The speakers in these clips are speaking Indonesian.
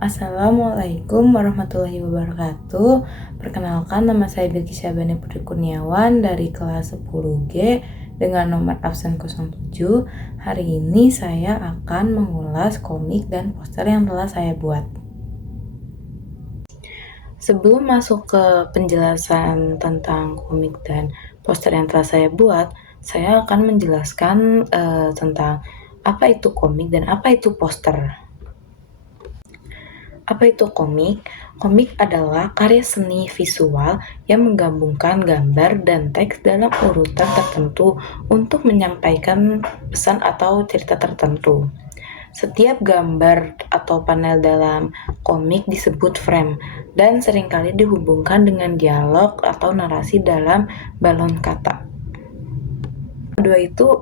Assalamualaikum warahmatullahi wabarakatuh. Perkenalkan, nama saya Bilky Syabani Putri Kurniawan dari kelas 10G dengan nomor absen 07. Hari ini saya akan mengulas komik dan poster yang telah saya buat. Sebelum masuk ke penjelasan tentang komik dan poster yang telah saya buat, saya akan menjelaskan tentang apa itu komik dan apa itu poster. Apa itu komik? Komik adalah karya seni visual yang menggabungkan gambar dan teks dalam urutan tertentu untuk menyampaikan pesan atau cerita tertentu. Setiap gambar atau panel dalam komik disebut frame dan seringkali dihubungkan dengan dialog atau narasi dalam balon kata. Kedua itu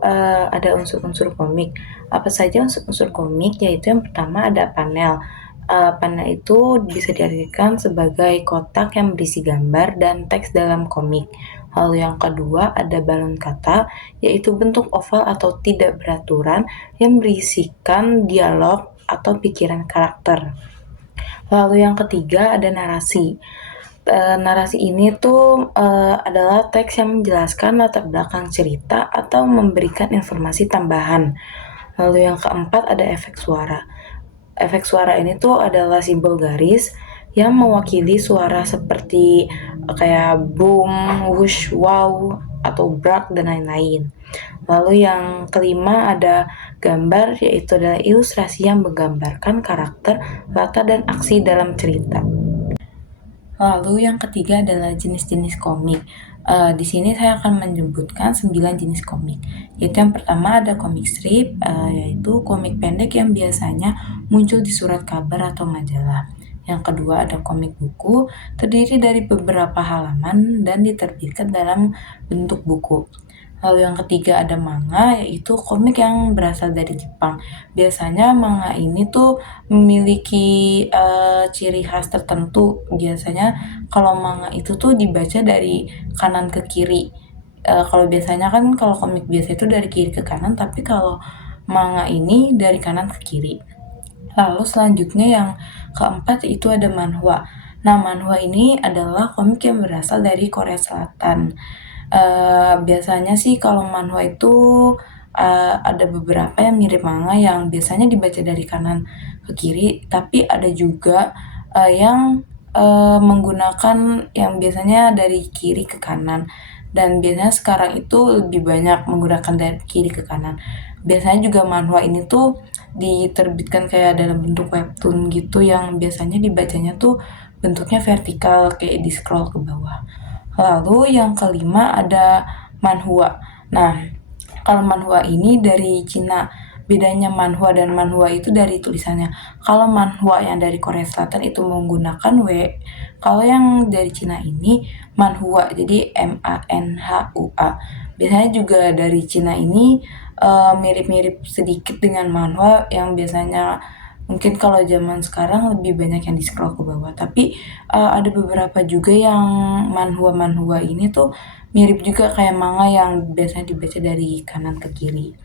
ada unsur-unsur komik. Apa saja unsur-unsur komik? Yaitu yang pertama ada panel. Panel itu bisa diartikan sebagai kotak yang berisi gambar dan teks dalam komik. Lalu yang kedua ada balon kata, yaitu bentuk oval atau tidak beraturan yang berisikan dialog atau pikiran karakter. Lalu yang ketiga ada narasi. Narasi ini tuh adalah teks yang menjelaskan latar belakang cerita atau memberikan informasi tambahan. Lalu yang keempat ada efek suara. Efek suara ini tuh adalah simbol garis yang mewakili suara seperti kayak boom, whoosh, wow, atau brak, dan lain-lain. Lalu yang kelima ada gambar, yaitu adalah ilustrasi yang menggambarkan karakter, latar, dan aksi dalam cerita. Lalu yang ketiga adalah jenis-jenis komik. Di sini saya akan menyebutkan 9 jenis komik. Yaitu yang pertama ada komik strip, yaitu komik pendek yang biasanya muncul di surat kabar atau majalah. Yang kedua ada komik buku, terdiri dari beberapa halaman dan diterbitkan dalam bentuk buku. Lalu yang ketiga ada manga, yaitu komik yang berasal dari Jepang. Biasanya manga ini tuh memiliki ciri khas tertentu. Biasanya kalau manga itu tuh dibaca dari kanan ke kiri. Kalau biasanya kan kalau komik biasa itu dari kiri ke kanan, tapi kalau manga ini dari kanan ke kiri. Lalu selanjutnya yang keempat itu ada manhwa. Nah, manhwa ini adalah komik yang berasal dari Korea Selatan. Biasanya sih kalau manhwa itu ada beberapa yang mirip manga yang biasanya dibaca dari kanan ke kiri, tapi ada juga yang menggunakan yang biasanya dari kiri ke kanan. Dan biasanya sekarang itu lebih banyak menggunakan dari kiri ke kanan. Biasanya juga manhwa ini tuh diterbitkan kayak dalam bentuk webtoon gitu yang biasanya dibacanya tuh bentuknya vertikal kayak di scroll ke bawah. Lalu yang kelima ada manhwa. Nah, kalau manhwa ini dari Cina. Bedanya manhwa dan manhwa itu dari tulisannya. Kalau manhwa yang dari Korea Selatan itu menggunakan W. Kalau yang dari Cina ini manhwa, jadi MANHUA. Biasanya juga dari Cina ini mirip-mirip sedikit dengan manhwa yang biasanya mungkin kalau zaman sekarang lebih banyak yang di scroll ke bawah. Tapi ada beberapa juga yang manhwa ini tuh mirip juga kayak manga yang biasanya dibaca dari kanan ke kiri.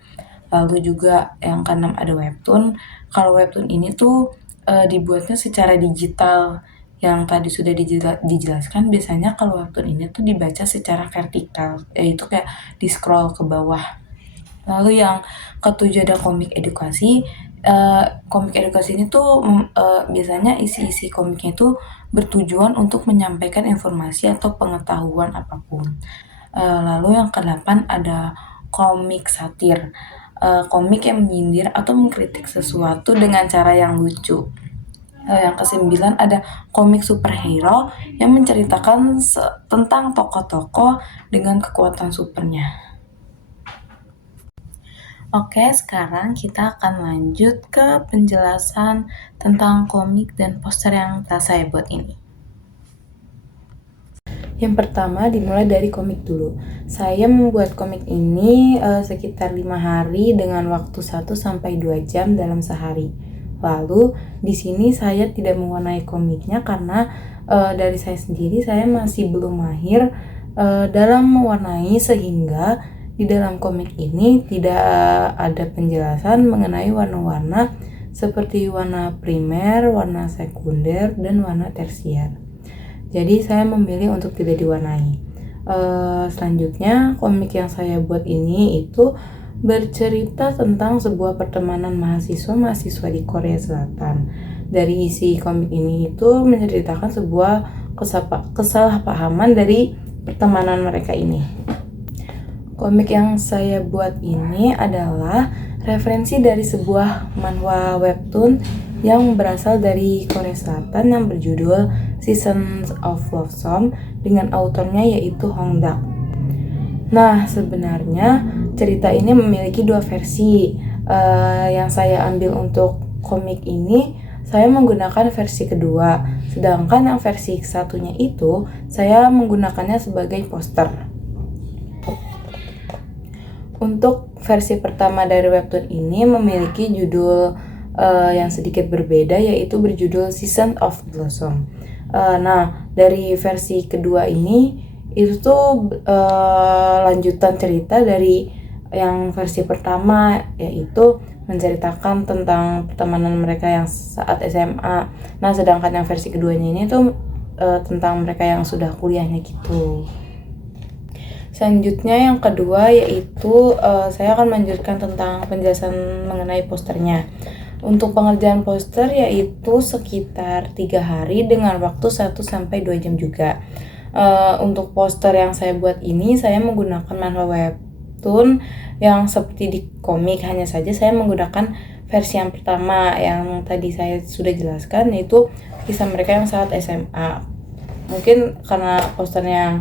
Lalu juga yang keenam ada webtoon. Kalau webtoon ini tuh dibuatnya secara digital. Yang tadi sudah dijelaskan, biasanya kalau webtoon ini tuh dibaca secara vertikal, yaitu kayak di scroll ke bawah. Lalu yang ketujuh ada komik edukasi. Komik edukasi ini tuh biasanya isi-isi komiknya itu bertujuan untuk menyampaikan informasi atau pengetahuan apapun. Lalu yang kedelapan ada komik satir. Komik yang menyindir atau mengkritik sesuatu dengan cara yang lucu. Yang kesembilan ada komik superhero yang menceritakan tentang tokoh-tokoh dengan kekuatan supernya. Oke, sekarang kita akan lanjut ke penjelasan tentang komik dan poster yang telah saya buat ini. Yang pertama dimulai dari komik dulu. Saya membuat komik ini sekitar 5 hari dengan waktu 1-2 jam dalam sehari. Lalu di sini saya tidak mewarnai komiknya karena dari saya sendiri saya masih belum mahir dalam mewarnai, sehingga di dalam komik ini tidak ada penjelasan mengenai warna-warna seperti warna primer, warna sekunder, dan warna tersier. Jadi saya memilih untuk tidak diwarnai. Selanjutnya komik yang saya buat ini itu bercerita tentang sebuah pertemanan mahasiswa-mahasiswa di Korea Selatan. Dari isi komik ini itu menceritakan sebuah kesalahpahaman dari pertemanan mereka ini. Komik yang saya buat ini adalah referensi dari sebuah manhwa webtoon yang berasal dari Korea Selatan yang berjudul Seasons of Love Song dengan autornya yaitu Hongdak. Nah, sebenarnya cerita ini memiliki dua versi. Yang saya ambil untuk komik ini, saya menggunakan versi kedua. Sedangkan yang versi satunya itu, saya menggunakannya sebagai poster. Untuk versi pertama dari webtoon ini memiliki judul yang sedikit berbeda, yaitu berjudul Season of Blossom. Nah, dari versi kedua ini itu tuh lanjutan cerita dari yang versi pertama, yaitu menceritakan tentang pertemanan mereka yang saat SMA. Nah, sedangkan yang versi keduanya ini tuh tentang mereka yang sudah kuliahnya gitu. Selanjutnya yang kedua yaitu saya akan melanjutkan tentang penjelasan mengenai posternya. Untuk pengerjaan poster yaitu sekitar 3 hari dengan waktu 1-2 jam juga. Untuk poster yang saya buat ini saya menggunakan manhwa webtoon yang seperti di komik, hanya saja saya menggunakan versi yang pertama yang tadi saya sudah jelaskan, yaitu kisah mereka yang saat SMA. Mungkin karena posternya yang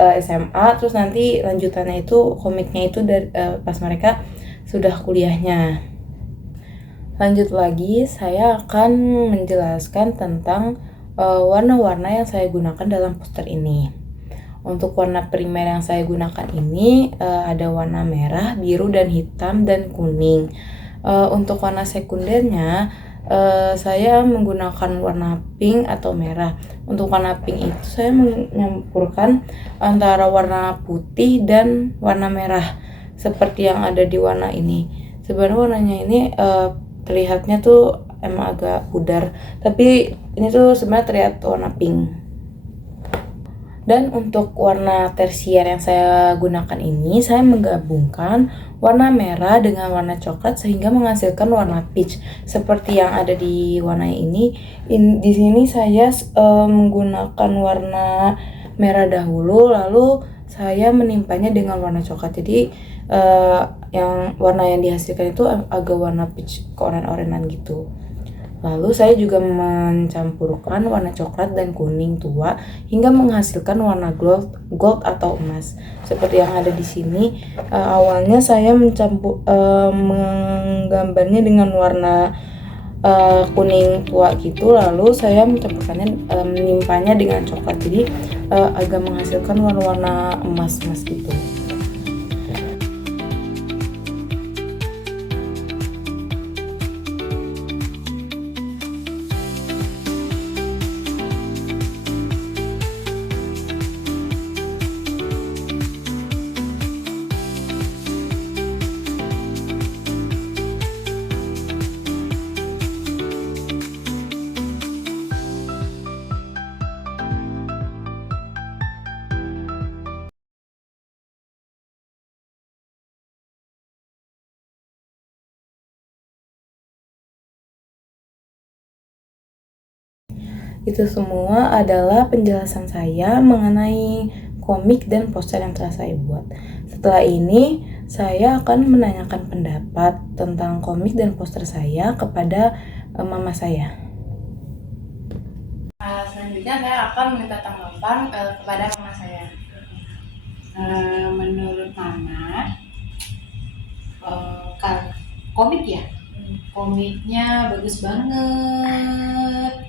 SMA, terus nanti lanjutannya itu komiknya itu dari pas mereka sudah kuliahnya. Lanjut lagi, saya akan menjelaskan tentang warna-warna yang saya gunakan dalam poster ini. Untuk warna primer yang saya gunakan ini ada warna merah, biru, dan hitam, dan kuning. Untuk warna sekundernya saya menggunakan warna pink atau merah. Untuk warna pink itu saya menyampurkan antara warna putih dan warna merah seperti yang ada di warna ini. Sebenarnya warnanya ini terlihatnya tuh emang agak pudar, tapi ini tuh sebenarnya terlihat warna pink. Dan untuk warna tersier yang saya gunakan ini, saya menggabungkan warna merah dengan warna coklat sehingga menghasilkan warna peach seperti yang ada di warna ini. Di sini saya menggunakan warna merah dahulu, lalu saya menimpanya dengan warna coklat. Jadi yang warna yang dihasilkan itu agak warna peach keoren-orenan gitu. Lalu saya juga mencampurkan warna coklat dan kuning tua hingga menghasilkan warna gold atau emas. Seperti yang ada di sini, awalnya saya menggambarnya dengan warna kuning tua gitu, lalu saya mencampurkannya menimpanya dengan coklat. Jadi agak menghasilkan warna-warna emas-emas gitu. Itu semua adalah penjelasan saya mengenai komik dan poster yang telah saya buat. Setelah ini, saya akan menanyakan pendapat tentang komik dan poster saya kepada mama saya. Selanjutnya saya akan meminta tanggapan kepada mama saya. Menurut Mama, kan komik ya, komiknya bagus banget,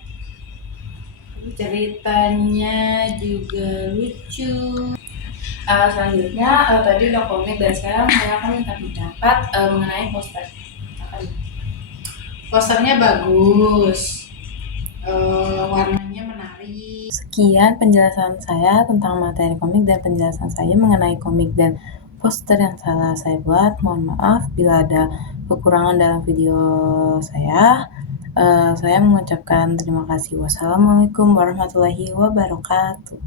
ceritanya juga lucu. Selanjutnya tadi udah komik dan sekarang saya akan minta pendapat mengenai poster. Posternya bagus, warnanya menarik. Sekian penjelasan saya tentang materi komik dan penjelasan saya mengenai komik dan poster yang salah saya buat. Mohon maaf bila ada kekurangan dalam video saya. Saya mengucapkan terima kasih. Wassalamualaikum warahmatullahi wabarakatuh.